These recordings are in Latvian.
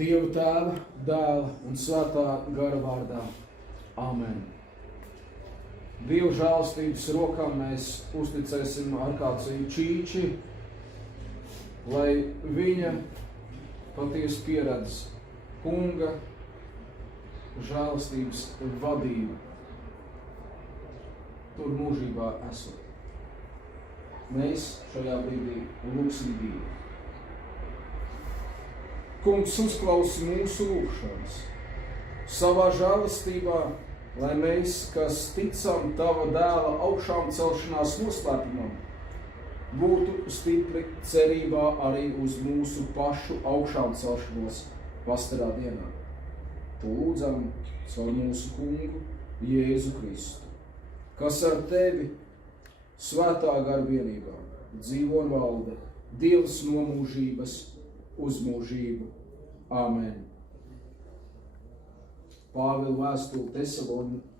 Dieva Tēva, Dēla un Svētā gara vārdā. Amen. Dieva žēlstības rokām mēs uzticēsim Arkādiju Čīči, lai viņa patiesi pieredz kunga žēlstības vadību tur mūžībā esot. Mēs šajā brīdī lūgsim Dievu. Kungs, uzklausi mūsu lūgšanas savā žēlastībā, lai mēs, kas ticam Tava Dēla augšām celšanās noslēpumam, būtu stipri cerībā arī uz mūsu pašu augšām celšanos vasarā dienā. To lūdzam caur mūsu kungu Jēzu Kristu, kas ar Tevi svētā gara vienībā dzīvo un valda, Dievs no mūžības uz mūžību. Āmen. Pāvila vēstule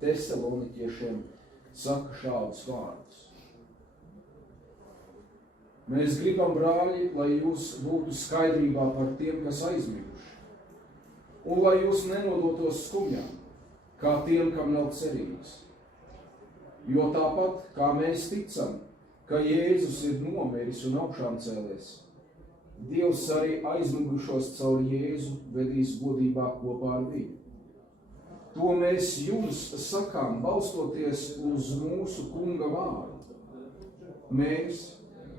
Tesaloniķiešiem saka šādus vārdus. Mēs gribam, brāļi, lai jūs būtu skaidrībā par tiem, kas aizmiguši, un lai jūs nenodotos skumjām, kā tiem, kam nav cerības. Jo tāpat, kā mēs ticam, ka Jēzus ir nomiris un augšām cēlies, Dievs arī aizmigušos caur Jēzu vedīs godībā kopā ar viņu. To mēs jums sakām, balstoties uz mūsu kunga vārdu. Mēs,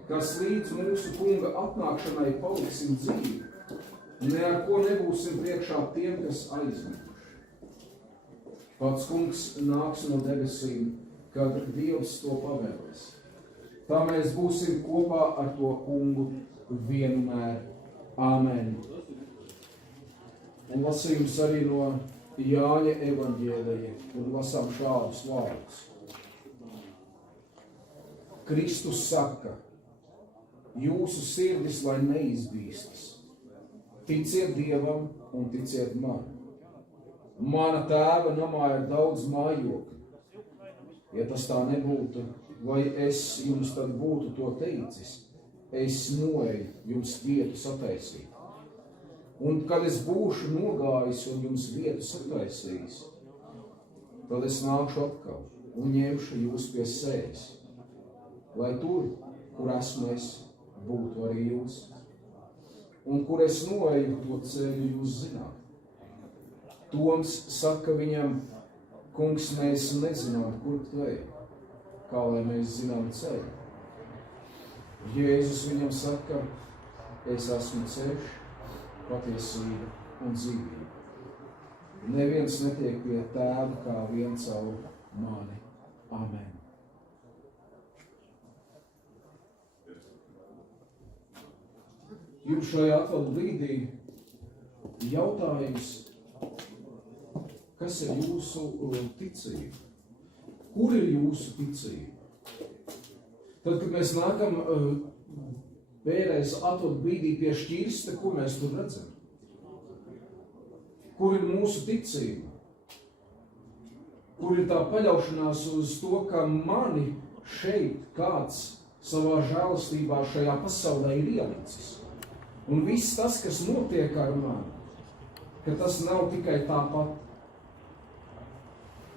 kas līdz mūsu kunga atnākšanai paliksim dzīvi, ne ar ko nebūsim priekšā tiem, kas aizmiguši. Pats kungs nāks no debesīm, kad Dievs to pavēlēs. Tā mēs būsim kopā ar to kungu vienmēr. Āmen. Un lasījums arī no Jāņa evaņģēlija, un lasām šādus vārdus. Kristus saka, jūsu sirdis, lai neizbīstas. Ticiet Dievam un ticiet man. Mana tēva namā ir daudz mājokļu. Ja tas tā nebūtu, vai es jums tad būtu to teicis, es noeju jums vietu sataisīt. Un kad es būšu nogājis un jums vietu sataisījis, tad es nākšu atkal un ņemšu jūs pie sevis, lai tur, kur esmu es, būtu arī jūs. Un kur es noeju, to ceļu jūs zināt. Toms saka viņam, kungs, mēs nezinām, kur tu ej, kā lai mēs zinām ceļu. Jēzus viņam saka, es esmu ceļš, patiesība un dzīvība. Neviens netiek pie tēva kā vien caur mani. Amen. Jums šajā atvaldu brīdī jautājums, kas ir jūsu ticība? Kur ir jūsu ticība? Tad, kad mēs nākam vēlreiz atvaldu brīdī pie šķirsta, ko mēs tur redzam? Kur ir mūsu ticība? Kur ir tā paļaušanās uz to, ka mani šeit kāds savā žēlastībā šajā pasaulē ir ielicis? Un viss tas, kas notiek ar mani, ka tas nav tikai tāpat,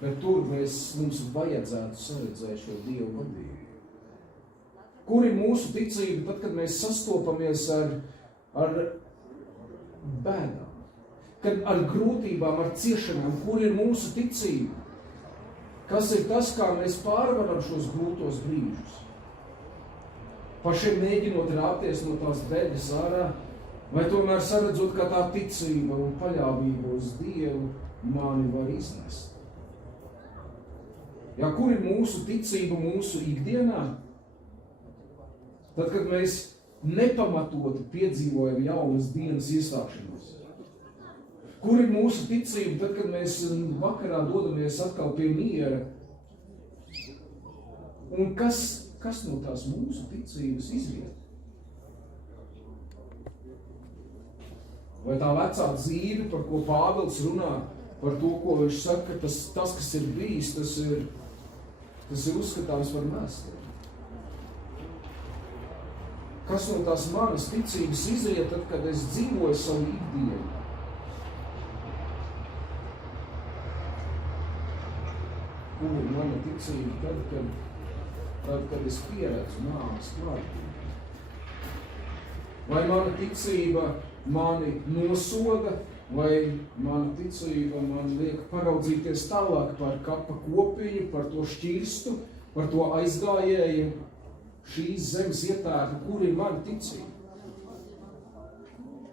bet tur mums vajadzētu saredzēt šo Dievu vadību. Kur ir mūsu ticība tad, kad mēs sastopamies ar bēdām, kad ar grūtībām, ar ciešanām, kur ir mūsu ticība? Kas ir tas, kā mēs pārvaram šos grūtos brīžus? Pašiem mēģinot rāpties no tās beļas ārā, vai tomēr saredzot, ka tā ticība un paļāvība uz Dievu mani var iznest? Ja, kur ir mūsu ticība mūsu ikdienā? Tad, kad mēs nepamatoti piedzīvojam jaunas dienas iesākšanos. Kur ir mūsu ticība tad, kad mēs vakarā dodamies atkal pie miera? Un kas no tās mūsu ticības izriet? Vai tā vecā dzīve, par ko Pāvils runā, par to, ko viņš saka, tas kas ir bijis, tas ir uzskatāms par mēsliem. Kas no tās manas ticības izriet tad, kad es dzīvoju savu ikdienu? Kur ir mana ticība tad, kad es pieredzu nāves klātbūtni? Vai mana ticība mani nosoda, vai mana ticība man liek paraudzīties tālāk par kapa kopiņu, par to šķirstu, par to aizgājēju šīs zemes ietēku, kur ir mana ticība?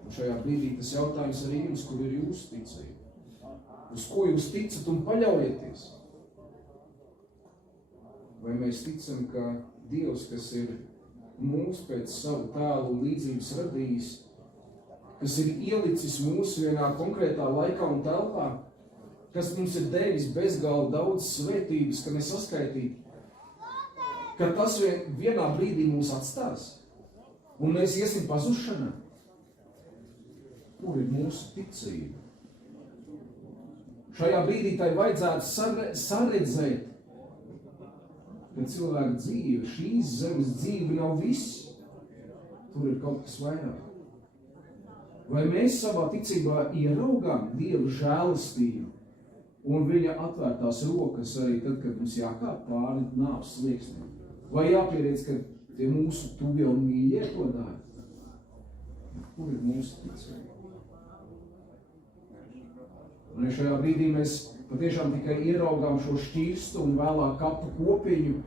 Un šajā brīdī tas jautājums arī jums, kur ir jūsu ticība? Uz ko jūs ticat un paļaujaties? Vai mēs ticam, ka Dievs, kas ir mūs pēc savu tēlu un līdzības radījis, kas ir ielicis mūs vienā konkrētā laikā un telpā, kas mums ir devis bezgalīgi daudz svētības, ka nesaskaitīti, ka tas vienā brīdī mūs atstās un mēs iesim pazušanā? Kur ir mūsu ticība? Šajā brīdī tai vajadzētu saredzēt, ka cilvēka dzīve, šīs zemes dzīve nav viss. Tur ir kaut kas vairāk. Vai mēs savā ticībā ieraugām Dieva žēlastību un viņa atvērtās rokas arī tad, kad mums jākāp pāri nāves slieksnim? Vai jāpieriedz, ka tie mūsu tuvie un mīļie to dara? Kur ir mūsu ticība? Un šajā brīdī mēs patiešām tikai ieraugām šo šķirstu un vēlāk kapu kopiņu,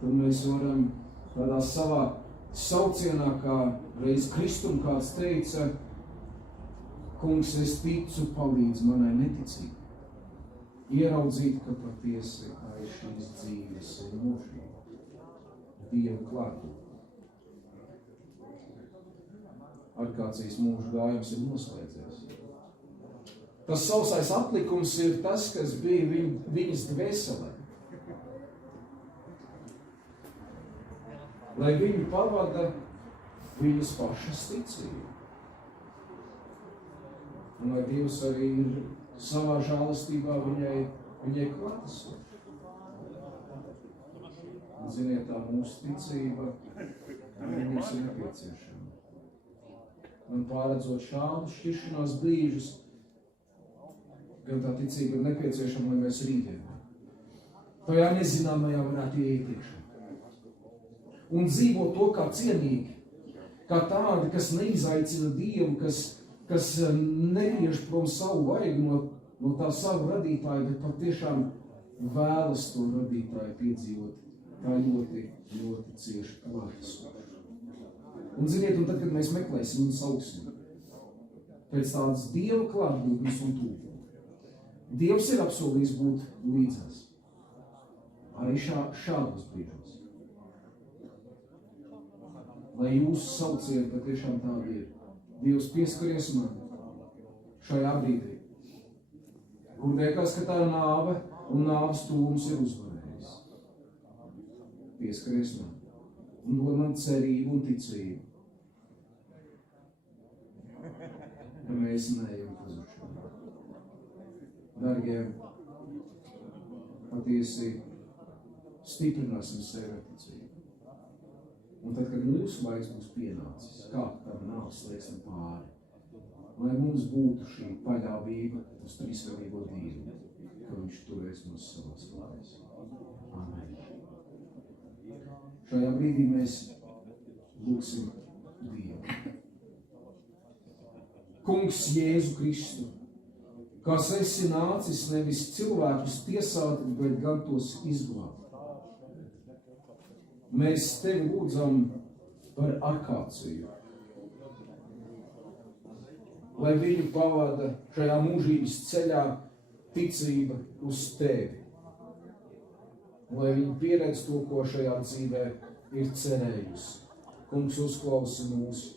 tad mēs varam tādā savā saucienā, kā reiz Kristum kāds teica, kungs, es ticu, palīdz manai neticībai. Ieraudzīt, ka patiesi aiz šīs dzīves ir mūžība. Dieva klātbūtne. Arkācijas mūža gājums ir noslēdzies. Tas sausais atlikums ir tas, kas bija viņas dvēselē. Lai viņu pavada viņas pašas ticību. Un lai Dievs arī ir savā žēlastībā viņai klātesošs. Un ziniet, tā mūsu ticība mums ir nepieciešama. Un pārredzot šādu šķiršanās brīžus, gan tā ticība ir nepieciešama, lai mēs rītdienā tajā nezināmajā varētu ieiet iekšā. Un dzīvo to kā cienīgi, kā tādi, kas neizaicina Dievu, kas negriež prom savu vaigu no tā savu radītāju, bet patiešām vēlas to radītāju piedzīvot tā ļoti, ļoti cieši klātesoši. Un ziniet, un tad, kad mēs meklēsim un sauksim pēc tādas Dieva klātbūtnes un tūluma, Dievs ir apsolījis būt līdzās. Arī šādos brīžos. Lai jūsu saucieni patiešām tādi ir. Dievs, pieskaries man šajā brīdī, kur liekas, ka tā nāve un nāves tūlums ir uzvarējis. Pieskaries man un dod man cerību un ticību. Ja mēs neejam pazušanā. Dargie, patiesi stiprināsim sevi ticību. Un tad, kad mūsu laiks būs pienācis, kā tam nāks slēgsim pāri, lai mums būtu šī paļāvība uz trīsvienīgo Dievu, ka viņš turēs mūs savās klājās. Amen. Šajā brīdī mēs lūgsim Dievu. Kungs Jēzu Kristu, kas esi nācis nevis cilvēkus tiesāt, bet gan tos izglābt. Mēs tevi lūdzam par Akāciju, lai viņu pavada šajā mūžības ceļā ticība uz tevi, lai viņi pieredz to, ko šajā dzīvē ir cerējusi. Kungs, uzklausi mūsu.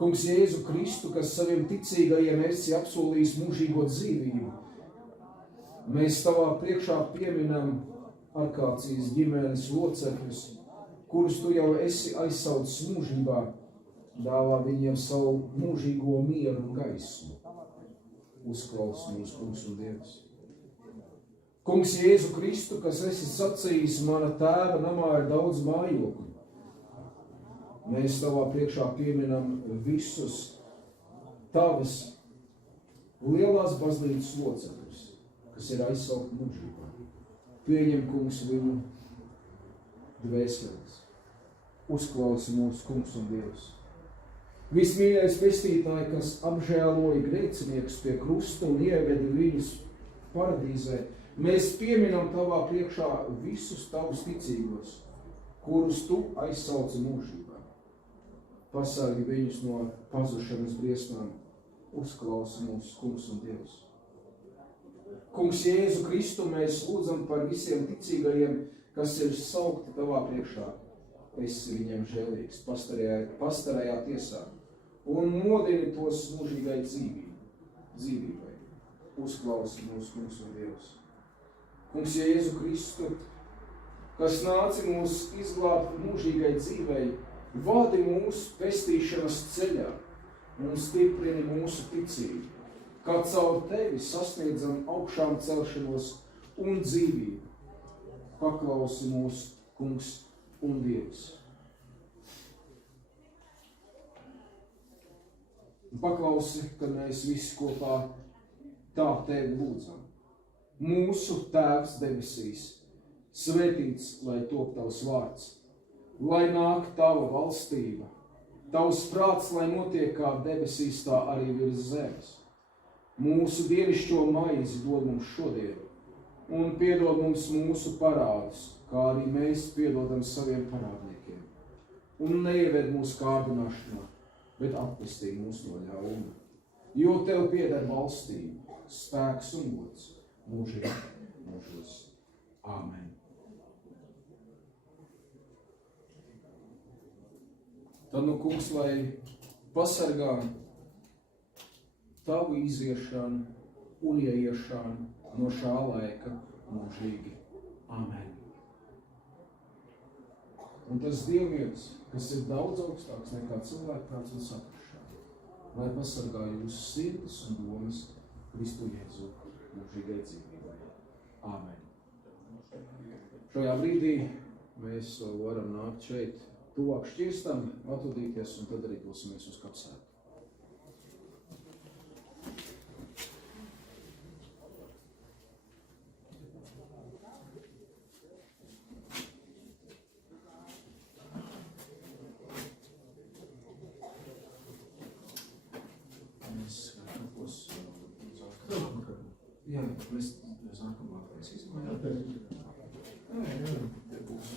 Kungs Jēzu Kristu, kas saviem ticīgajiem esi apsolījis mūžīgo dzīvību, mēs tavā priekšā pieminam Akācijas ģimenes locekļus, kurus tu jau esi aizsaucis mūžībā, dāvā viņiem savu mūžīgo mieru un gaismu. Uzklaus mūs, Kungs un Dievs. Kungs Jēzu Kristu, kas esi sacījis, mana tēva namā ir daudz mājokļu. Mēs tavā priekšā pieminam visus tavas lielās baznīcas locekļus, kas ir aizsaukti mūžībā. Pieņem, Kungs, viņu dvēseles. Uzklausi mūsu, Kungs un Dievs. Vismīļais pestītāji, kas apžēloja grēciniekus pie krusta un ievedi viņus paradīzē, mēs pieminam tavā priekšā visus tavus ticīgos, kurus tu aizsauci mūžībā. Pasargi viņus no pazušanas briesmām. Uzklausi mūsu, Kungs un Dievs. Kungs Jēzu Kristu, mēs lūdzam par visiem ticīgajiem, kas ir saukti tavā priekšā. Esi viņiem žēlīgs pastarajā tiesā un modini tos mūžīgai dzīvībai. Uzklausi mūsu, Kungs un Dievs. Kungs Jēzu Kristu, kas nāci mūs izglābt mūžīgai dzīvei, vadi mūsu pestīšanas ceļā un stiprini mūsu ticību, kā caur tevi sasniedzam augšām celšanos un dzīvību. Paklausi mūsu, Kungs un Dievs. Paklausi, kad mēs visi kopā tā tevi lūdzam. Mūsu Tēvs debesīs, svētīts, lai top tavs vārds, lai nāk tava valstība, tavs prāts, lai notiek kā debesīs, tā arī virs zemes. Mūsu dienascho maizi dod mums šodien, un piedod mums mūsu parādus, kā arī mēs piedodam saviem parādniekiem. Un neieved mūsu kārdināšanā, bet atpestī mūs no ļauna. Jo tev pieder valstība, spēks un gods mūžīgi mūžos. Āmen. Tad, nu, Kungs, lai pasargā tavu iziešanu un ieiešanu no šā laika mūžīgi. Āmen. Un tas dievmietis, kas ir daudz augstāks nekā cilvēku prāts un saprašana, lai pasargā jūsu sirdis un domas Kristu Jēzu mūžīgai dzīvībai. Āmen. Šajā brīdī mēs varam nākt šeit tuvāk šķirstam, atvadīties un tad arī dosimies uz kapsētu. Jā, mēs sākumā mēs izmaiņām. Te būs.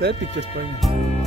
Tepiķus paņem.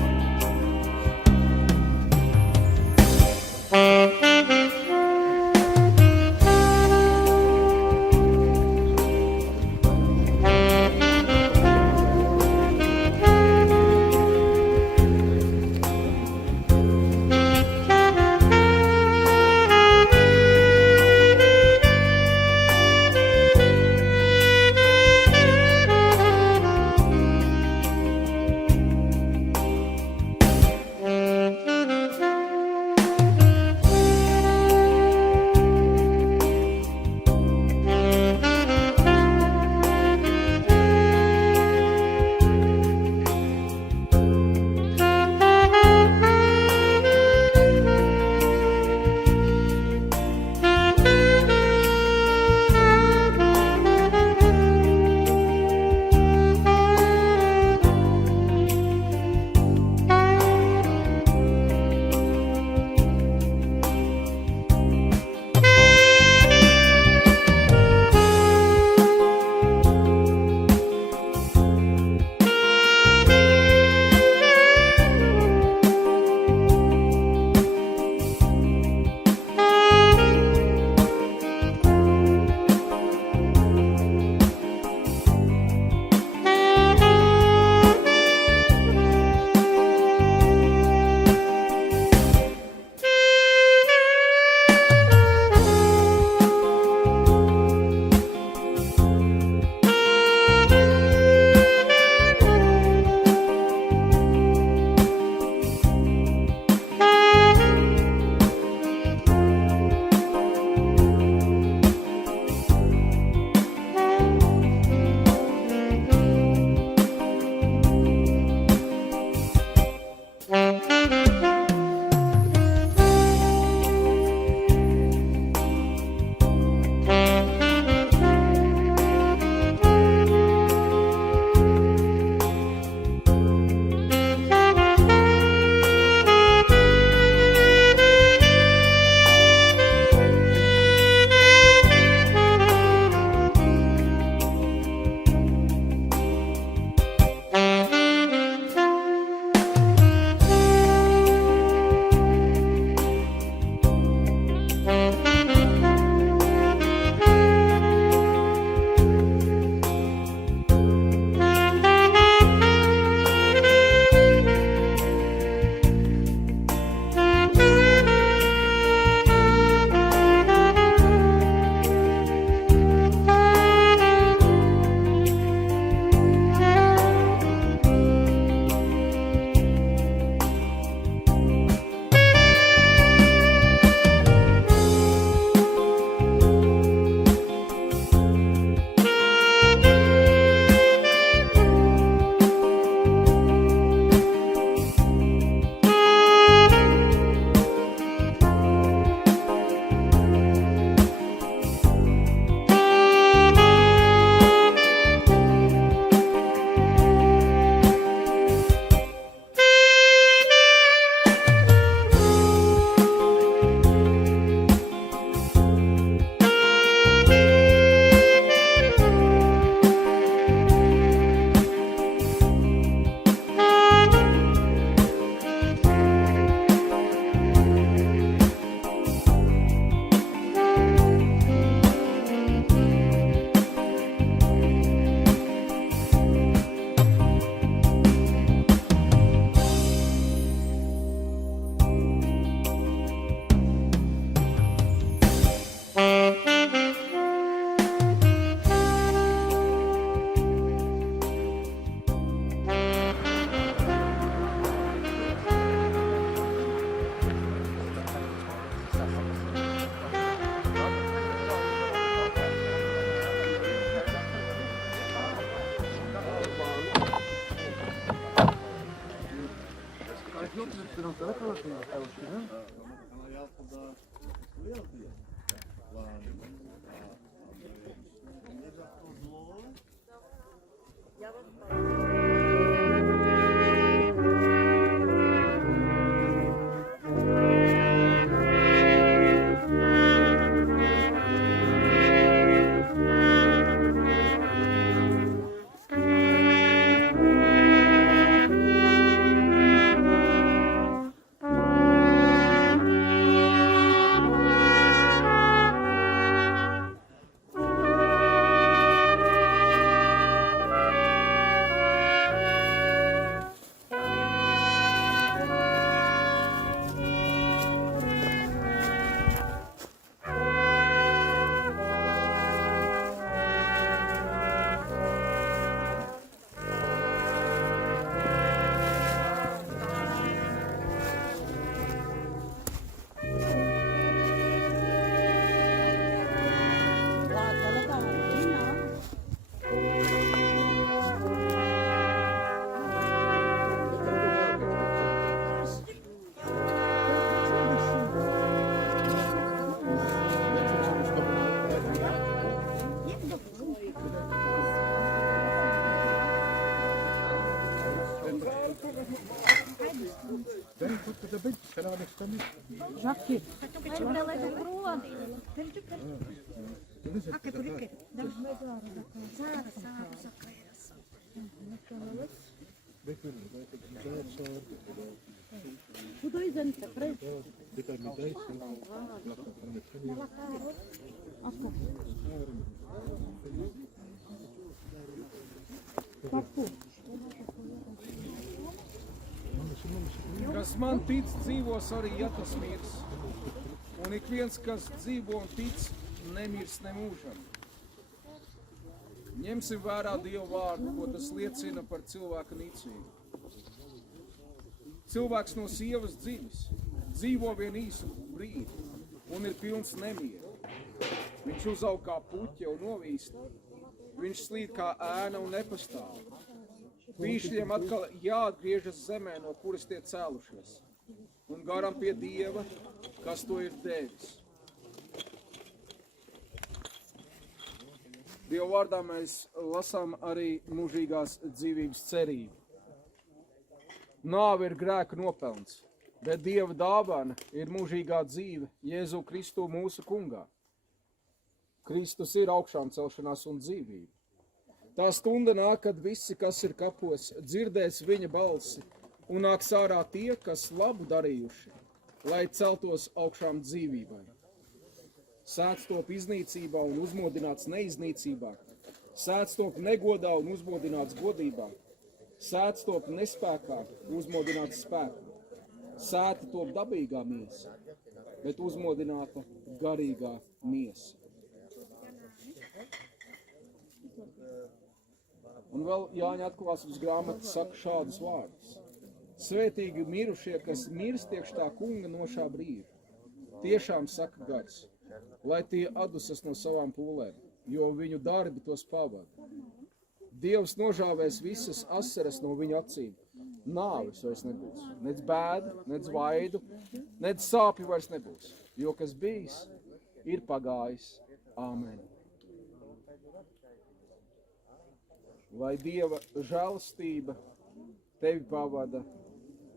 Pirms telekalotības tevuši, ne? Kas man tic, dzīvos arī, ja tas mirs. Un ik viens, kas dzīvo un tic, nemirs nemūžam. Ņemsim vērā Dieva vārdu, ko tas liecina par cilvēka nicību. Cilvēks no sievas dzimis, dzīvo vien īsu brīdi un ir pilns nemieru. Viņš uzaug kā puķe un novīst. Viņš slīd kā ēna un nepastāv. Vīšļiem atkal jāatgriežas zemē, no kuras tie cēlušies, un garam pie Dieva, kas to ir devis. Dieva vārdā mēs lasām arī mūžīgās dzīvības cerību. Nāve ir grēka nopelns, bet Dieva dāvana ir mūžīgā dzīve Jēzu Kristu mūsu kungā. Kristus ir augšām celšanās un dzīvība. Tā stunda nāk, kad visi, kas ir kapos, dzirdēs viņa balsi, un nāks ārā tie, kas labu darījuši, lai celtos augšām dzīvībai. Sēts top iznīcībā un uzmodināts neiznīcībā, sēts top negodā un uzmodināts godībā, sēts top nespēkā, uzmodināts spēkā, sēta top dabīgā miesa, bet uzmodināta garīgā miesa. Un vēl Jāņa atklāsmes grāmata saka šādus vārdus. Svētīgi mirušie, kas mirst tiekš tā kunga no šā brīža. Tiešām saka gars, lai tie atdusas no savām pūlēm, jo viņu darbi tos pavada. Dievs nožāvēs visas asaras no viņa acīm. Nāves vairs nebūs, nec bēda, nec vaidu, nec sāpju vairs nebūs, jo kas bijis, ir pagājis. Āmen. Lai Dieva žēlastība tevi pavada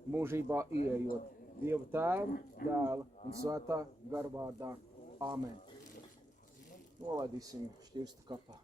mūžībā ieejot Dieva Tēva, Dēla un Svētā gara vārdā. Āmen. Nolaidīsim šķirstu kapā.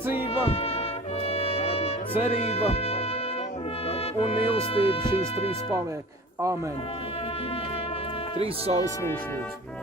ticība, cerība un mīlestība šīs trīs paliek. Āmen. Trīs saules smilšu lūdzu.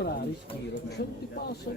Bravi, non ti posso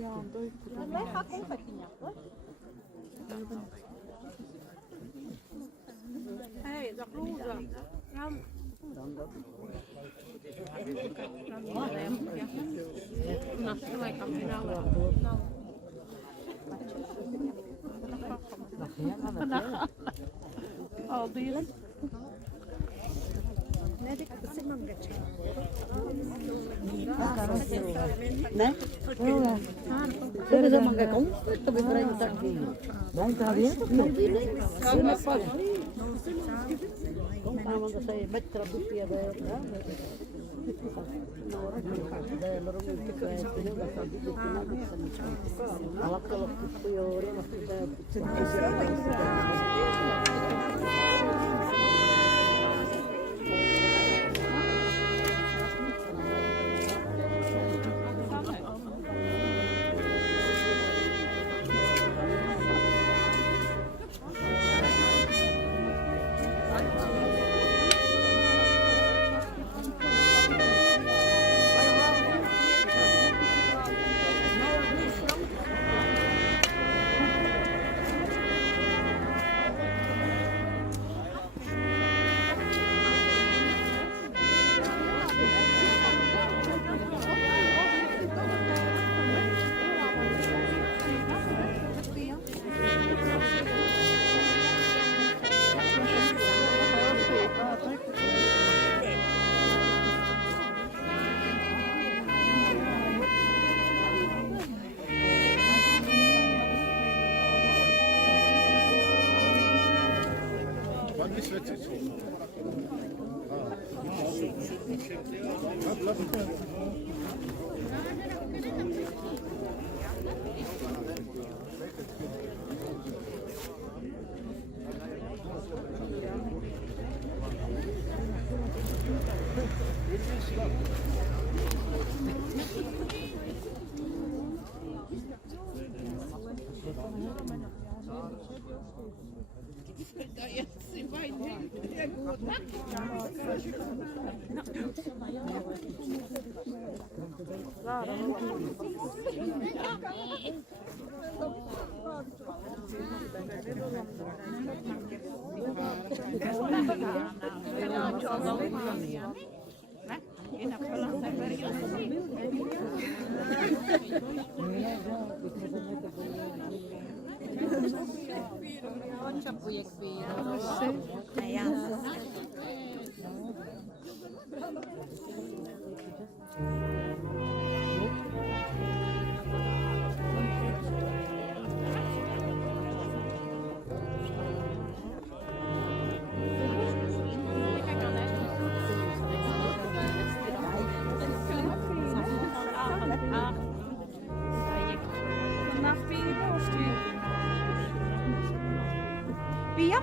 Lấy cũng phải nhập đấy. Ê, giọt lu rồi. Không. Nasıl mı kamera var? Oldu yine. Ne? Dove siamo anche con questo mi prendo anche. Non te la viento? Non ti lei. Non faccio. Quando sei mettere tutti a terra. Loro mi dicono da fare di ma la cosa più ora ma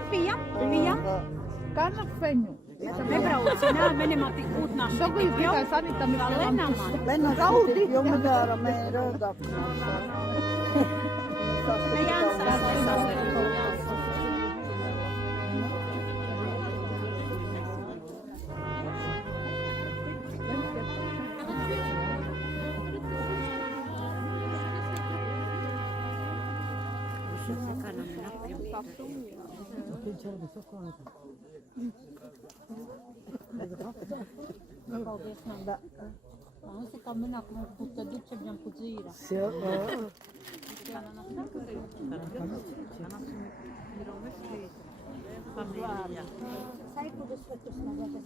Pian. Kannat Fenju. Me braucam, jā, menemā tik būt naši. Sogu ir tikai sanitami. Lenno Raudi, Jomagara me röga. Me jānsās. Paldies, man. Man se tam mināk, mums būtu tad dučebņam ku dzīra. Sai kudu svetus nagājas.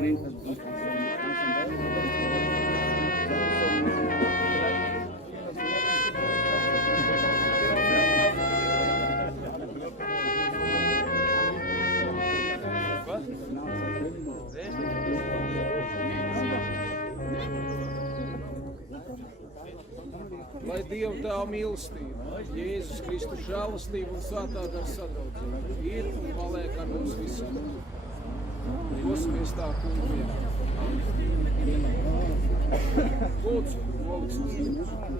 Lai Dieva Tēva mīlestība, Jēzus Kristus žēlastība un svētā gara sadraudzība ir un paliek ar mums visiem. Dosimies tā kungu. Lūdzu, lūdzu.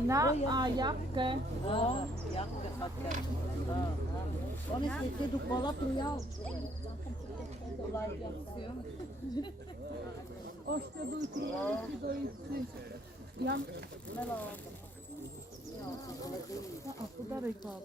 Na jakke. Oni se idu pola trijal. Ošte dojci. Jan. A podarej to.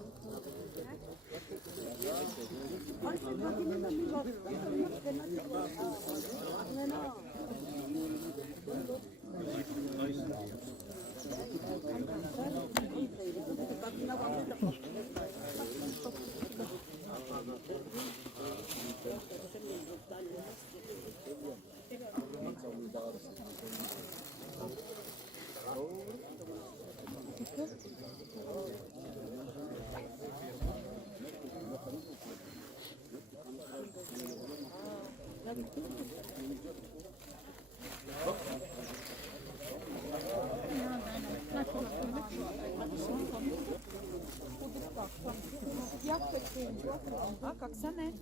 А как сане?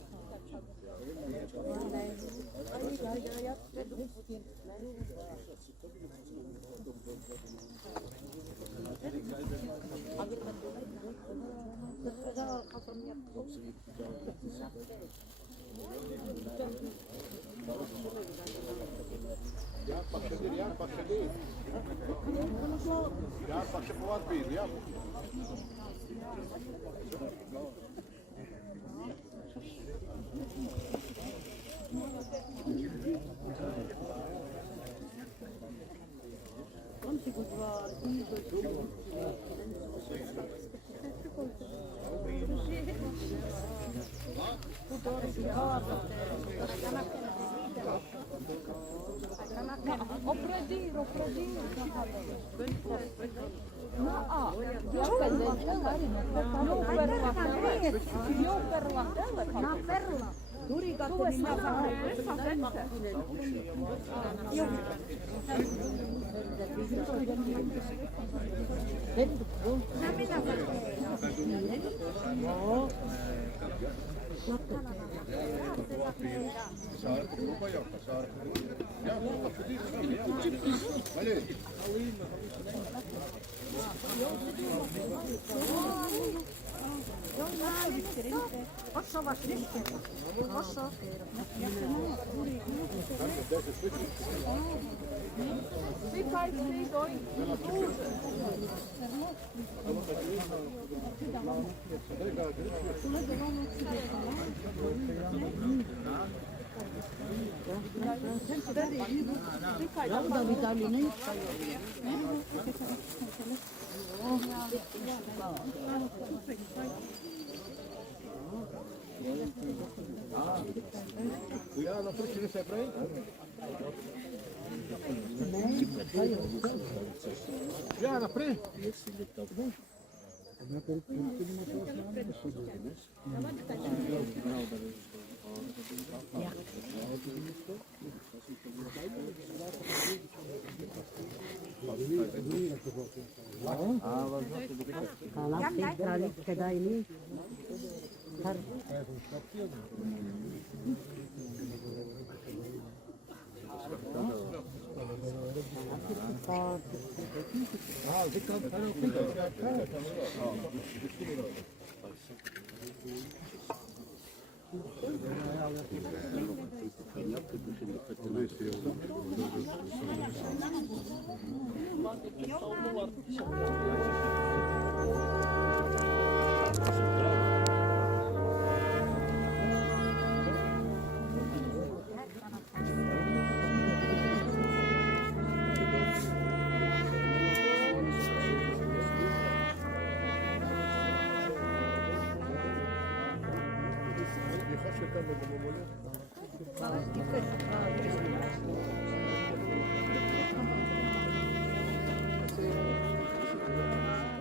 Oprediro. No a, jo perla telefon. Na perla. Tuve sa vente. Ja, naprej. Kada ini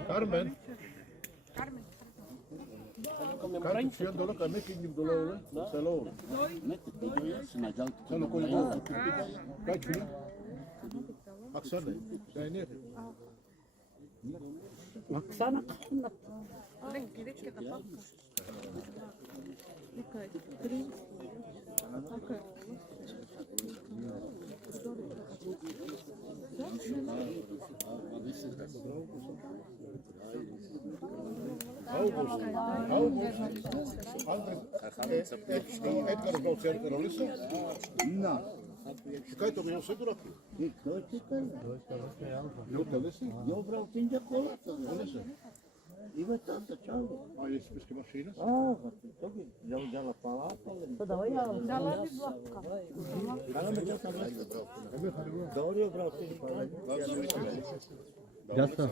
Carmen. Carmen, si ando loca, me kindim dola salon. Sana koydu. Kaç kilo? Aksana. Sen ne? Baksana. Edgar go terrorista? Não. Kaj to bio sve duraki? I to ti kažem. Jo, telesi? Jo, bravo, ti da kolata. Ima tata, čao. A jesi piske mašina? A, to bi dala palata. Pa da ja. Dala bi blokka. Kada me časa ne dobro, bravo, ti Jasno,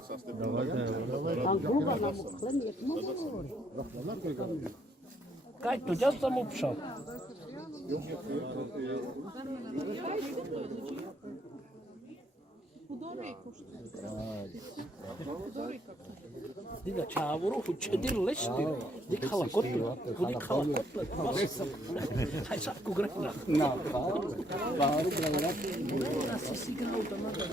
Tam druga nam uklenje, Kaj to, ja sam upšao. Diga čavuru, čedir lešti. Dikhala kotle, dikhala kotle. Aj šaku grehna. Na, paru grehna. Ja si si igrao da nada.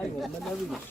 Ajde, mene vidiš.